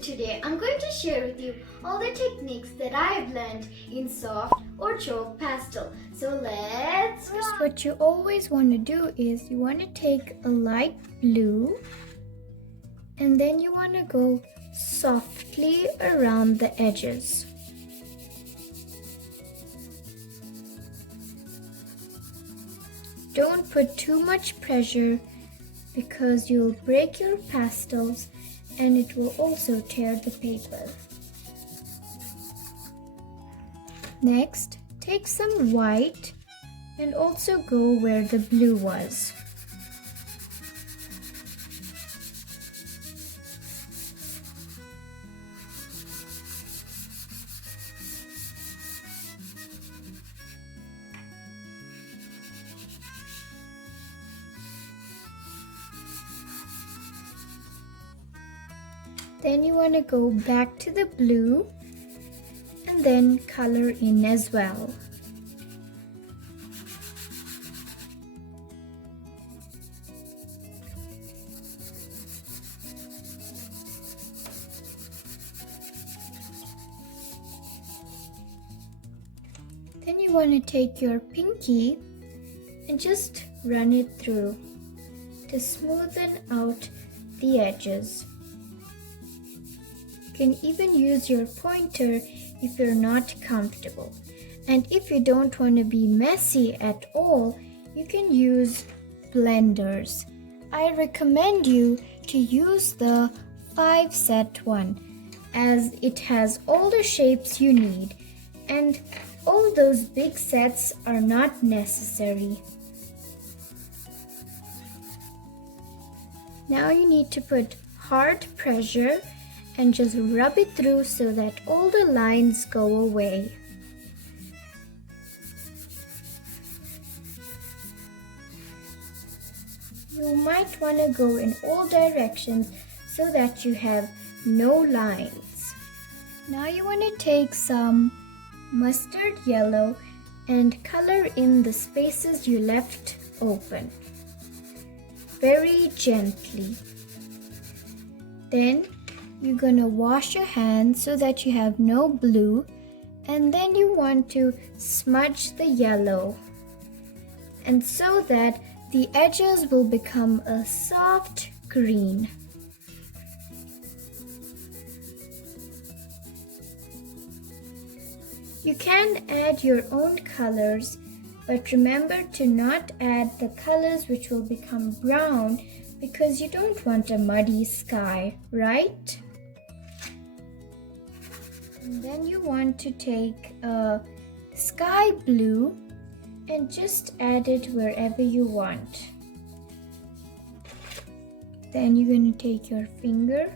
today I'm going to share with you all the techniques that I have learned in soft or chalk pastel. So let's First, what you always want to do is you want to take a light blue and then you want to go softly around the edges. Don't put too much pressure because you'll break your pastels and it will also tear the paper. Next, take some white and also go where the blue was. Then you want to go back to the blue and then color in as well. Then you want to take your pinky and just run it through to smoothen out the edges. You can even use your pointer if you're not comfortable. And if you don't want to be messy at all, you can use blenders. I recommend you to use the 5-set one as it has all the shapes you need and all those big sets are not necessary. Now you need to put hard pressure and just rub it through so that all the lines go away. You might want to go in all directions so that you have no lines. Now you want to take some mustard yellow and color in the spaces you left open, very gently. Then you're gonna wash your hands so that you have no blue, and then you want to smudge the yellow, and so that the edges will become a soft green. You can add your own colors, but remember to not add the colors which will become brown because you don't want a muddy sky, right? And then you want to take a sky blue and just add it wherever you want. Then you're going to take your finger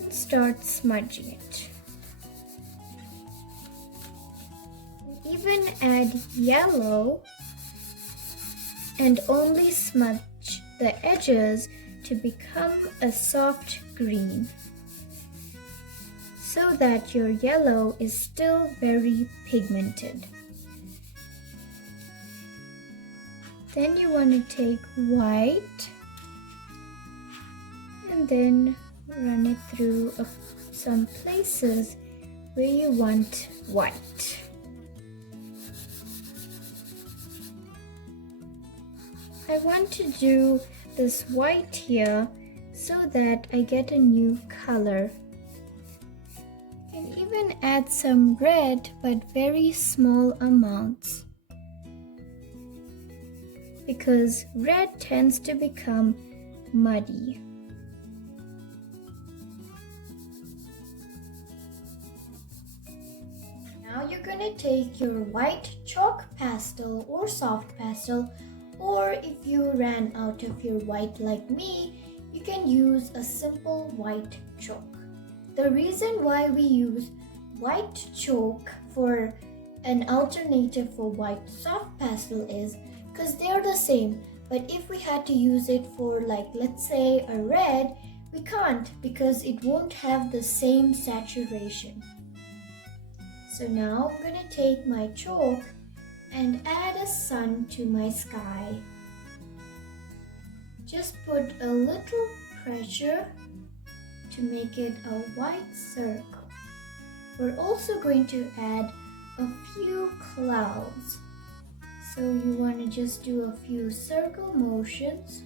and start smudging it. Even add yellow and only smudge the edges to become a soft green, so that your yellow is still very pigmented. Then you want to take white and then run it through some places where you want white. I want to do this white here so that I get a new color. You can even add some red, but very small amounts, because red tends to become muddy. Now you're going to take your white chalk pastel or soft pastel, or if you ran out of your white like me, you can use a simple white chalk. The reason why we use white chalk for an alternative for white soft pastel is because they're the same, but if we had to use it for, like, let's say a red, we can't because it won't have the same saturation. So now I'm going to take my chalk and add a sun to my sky. Just put a little pressure to make it a white circle. We're also going to add a few clouds. So you want to just do a few circle motions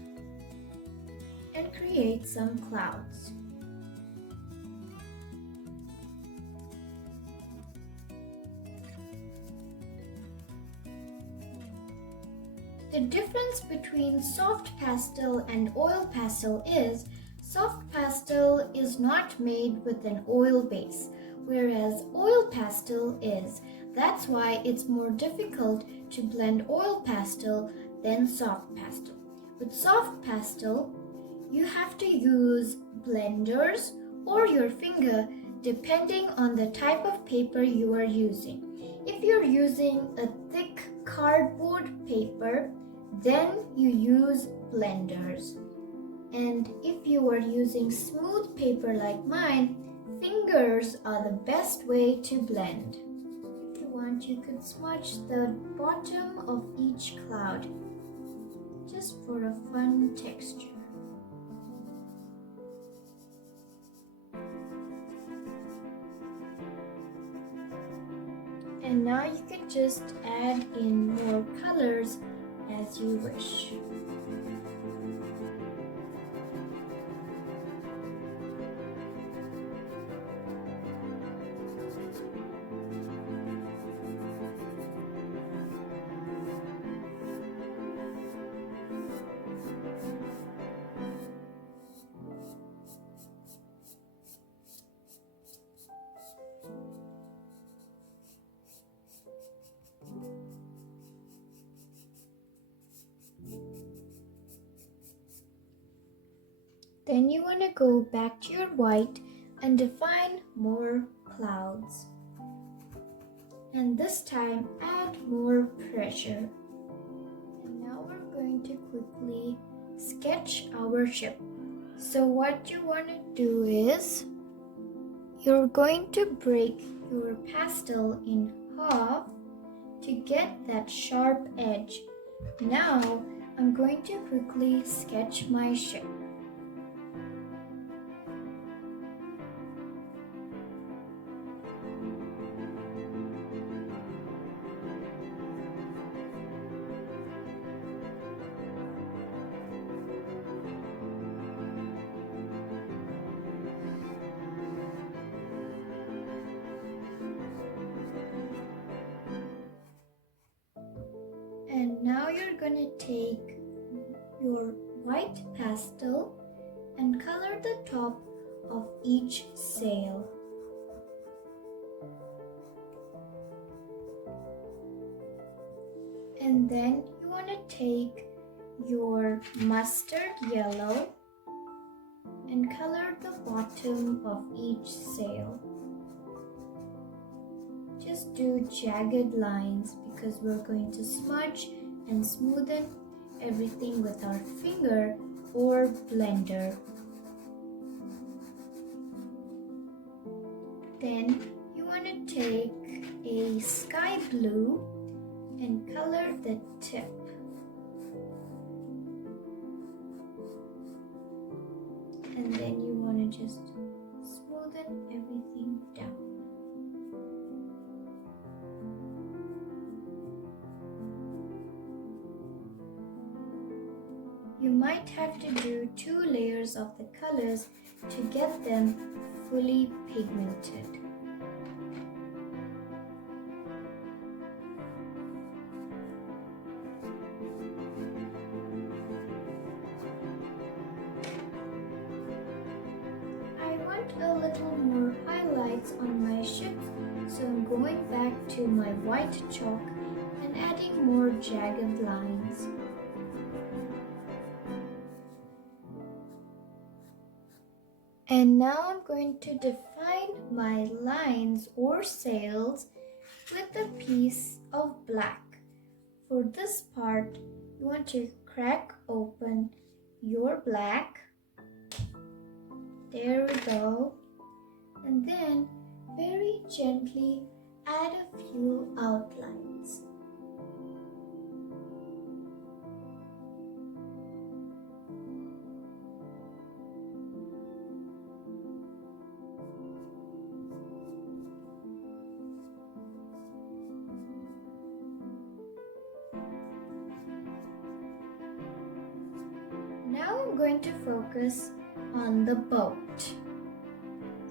and create some clouds. The difference between soft pastel and oil pastel is soft pastel is not made with an oil base, whereas oil pastel is. That's why it's more difficult to blend oil pastel than soft pastel. With soft pastel, you have to use blenders or your finger depending on the type of paper you are using. If you're using a thick cardboard paper, then you use blenders. And if you are using smooth paper like mine, fingers are the best way to blend. If you want, you could smudge the bottom of each cloud just for a fun texture. And now you could just add in more colors as you wish. Then you want to go back to your white and define more clouds. And this time add more pressure. And now we're going to quickly sketch our ship. So what you want to do is you're going to break your pastel in half to get that sharp edge. Now I'm going to quickly sketch my ship. And now you're going to take your white pastel and color the top of each sail. And then you want to take your mustard yellow and color the bottom of each sail. Just do jagged lines because we're going to smudge and smoothen everything with our finger or blender. Then you want to take a sky blue and color the tip. And then you want to just smoothen everything down. You might have to do 2 layers of the colors to get them fully pigmented. I want a little more highlights on my ship, so I'm going back to my white chalk and adding more jagged lines. And now I'm going to define my lines or sails with a piece of black. For this part, you want to crack open your black. There we go. And then very gently add a few outlines. now I'm going to focus on the boat.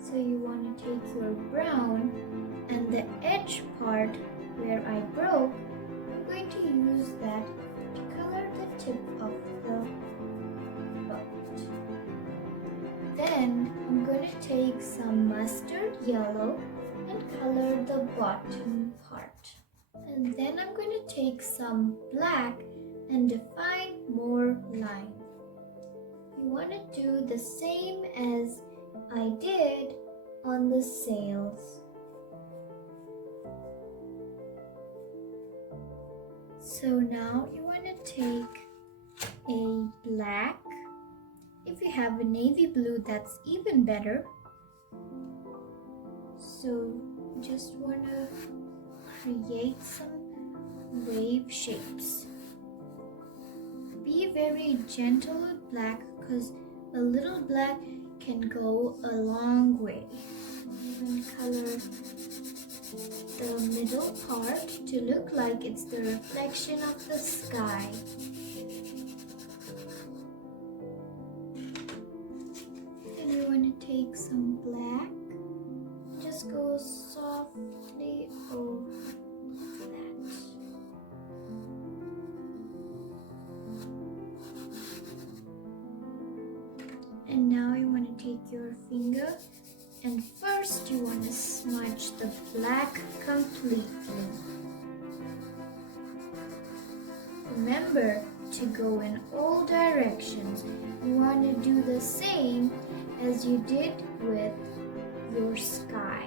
So you want to take your brown and the edge part where I broke, I'm going to use that to color the tip of the boat. Then I'm going to take some mustard yellow and color the bottom part. And then I'm going to take some black and define more lines. You want to do the same as I did on the sails. So now you want to take a black. If you have a navy blue, that's even better. So just want to create some wave shapes. Be very gentle with black because a little black can go a long way. Even color the middle part to look like it's the reflection of the sky. Then you want to take some black, just go softly over that. And now you want to take your finger and first you want to smudge the black completely. Remember to go in all directions. You want to do the same as you did with your sky.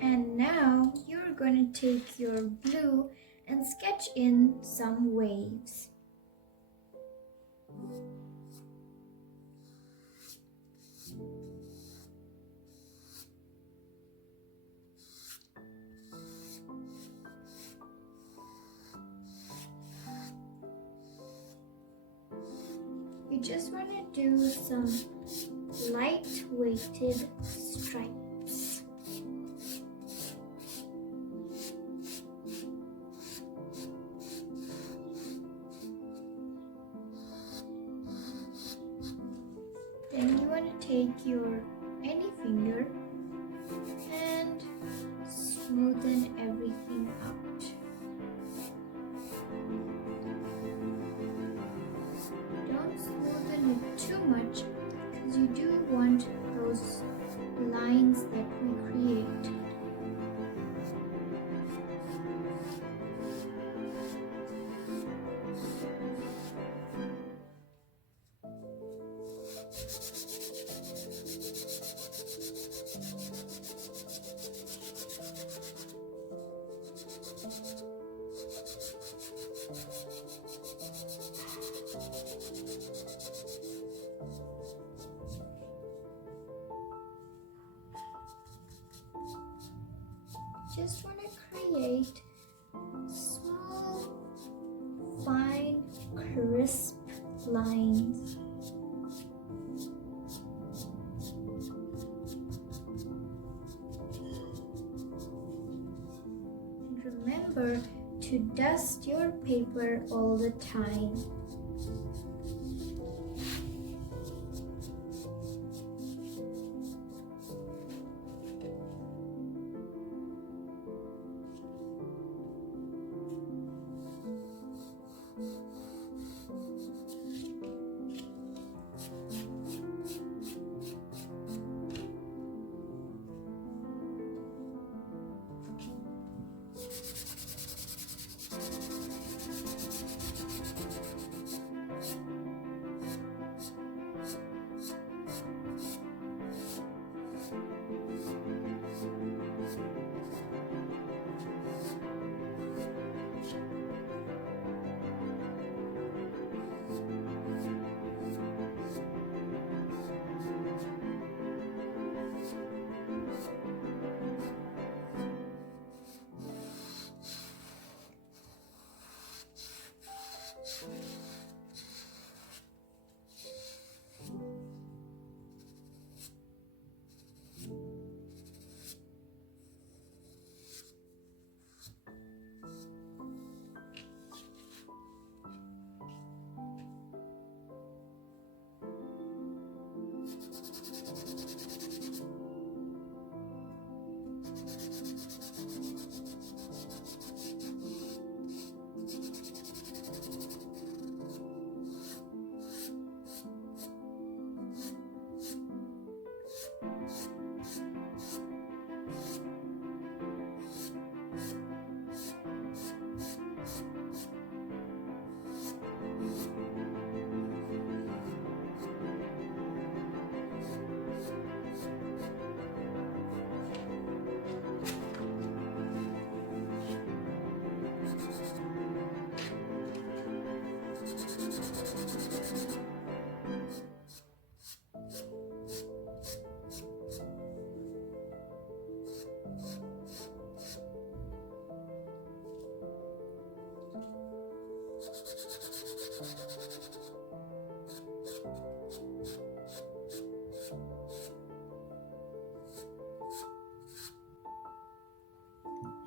And now you're going to take your blue and sketch in some waves. You just want to do some light-weighted stripes. Then you want to take your any finger and smoothen everything out. Don't smoothen it too much because you do want those lines that we created. Just want to create small, fine, crisp lines. And remember to dust your paper all the time.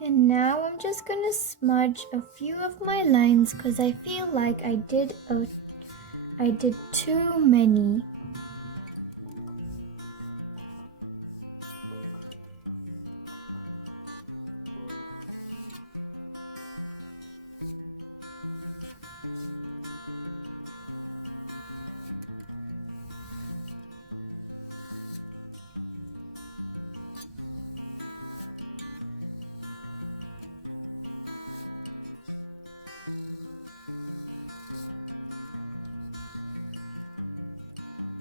And now I'm just gonna smudge a few of my lines because I feel like I did too many.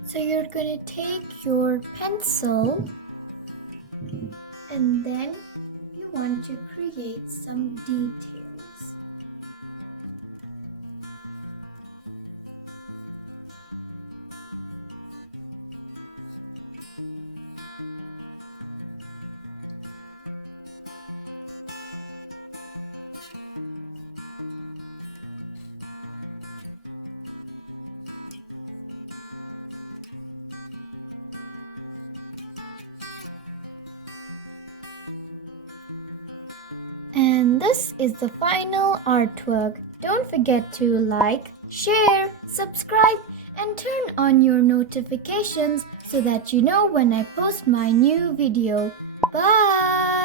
So you're gonna take your pencil and then you want to create some details. And this is the final artwork. Don't forget to like, share, subscribe, and turn on your notifications so that you know when I post my new video. Bye!